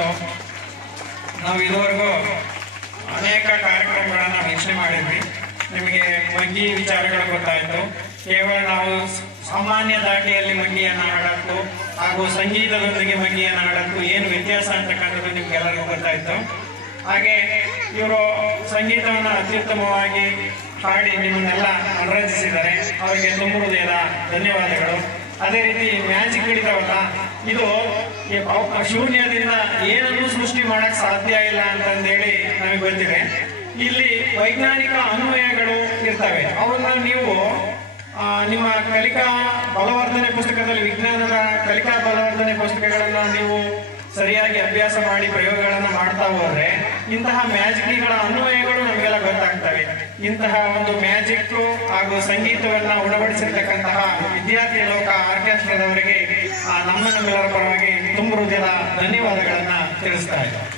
ಮತ್ತು ನಾವು ಇದುವರೆಗೂ ಅನೇಕ ಕಾರ್ಯಕ್ರಮಗಳನ್ನು ವೀಕ್ಷಣೆ ಮಾಡಿದ್ವಿ. ನಿಮಗೆ ಮಗ್ಗಿ ವಿಚಾರಗಳು ಗೊತ್ತಾಯಿತು. ಕೇವಲ ನಾವು ಸಾಮಾನ್ಯ ದಾಟಿಯಲ್ಲಿ ಮಗ್ಗಿಯನ್ನು ಆಡಕ್ಕು ಹಾಗೂ ಸಂಗೀತದೊಂದಿಗೆ ಮಗ್ಗಿಯನ್ನು ಆಡಕ್ಕು ಏನು ವ್ಯತ್ಯಾಸ ಅಂತಕ್ಕಂಥದ್ದು ನಿಮ್ಗೆಲ್ಲರಿಗೂ ಗೊತ್ತಾಯಿತು. ಹಾಗೆ ಇವರು ಸಂಗೀತವನ್ನು ಅತ್ಯುತ್ತಮವಾಗಿ ಹಾಡಿ ನಿಮ್ಮನ್ನೆಲ್ಲ ಮನರಂಜಿಸಿದ್ದಾರೆ ಅವರಿಗೆ ತುಂಬ ಹೃದಯದ ಧನ್ಯವಾದಗಳು. ಅದೇ ರೀತಿ ಮ್ಯಾಜಿಕ್ ಹಿಡಿತಾವಲ್ಲ ಇದು ಶೂನ್ಯದಿಂದ ಏನನ್ನು ಸೃಷ್ಟಿ ಮಾಡಕ್ ಸಾಧ್ಯ ಇಲ್ಲ ಅಂತಂದೇಳಿ ನಮಗೆ ಗೊತ್ತಿದೆ. ಇಲ್ಲಿ ವೈಜ್ಞಾನಿಕ ಅನ್ವಯಗಳು ಇರ್ತವೆ. ಅವನ್ನ ನೀವು ನಿಮ್ಮ ಕಲಿಕಾ ಬಲವರ್ಧನೆ ಪುಸ್ತಕದಲ್ಲಿ, ವಿಜ್ಞಾನದ ಕಲಿಕಾ ಬಲವರ್ಧನೆ ಪುಸ್ತಕಗಳನ್ನು ನೀವು ಸರಿಯಾಗಿ ಅಭ್ಯಾಸ ಮಾಡಿ ಪ್ರಯೋಗಗಳನ್ನು ಮಾಡ್ತಾ ಹೋದ್ರೆ ಇಂತಹ ಮ್ಯಾಜಿಕ್ಗಳ ಅನ್ವಯಗಳು ಗೊತ್ತಾಗ್ತವೆ ಇಂತಹ ಒಂದು ಮ್ಯಾಜಿಕ್ ಹಾಗೂ ಸಂಗೀತವನ್ನ ಉಳವಡಿಸಿರ್ತಕ್ಕಂತಹ ವಿದ್ಯಾರ್ಥಿ ಲೋಕ ಆರ್ಕೆಸ್ಟ್ರಾದವರಿಗೆ ಆ, ನಮ್ಮ ನಮ್ಮೆಲ್ಲರ ಪರವಾಗಿ ತುಂಬ ಹೃದಯದ ಧನ್ಯವಾದಗಳನ್ನ ತಿಳಿಸ್ತಾ ಇದ್ದಾರೆ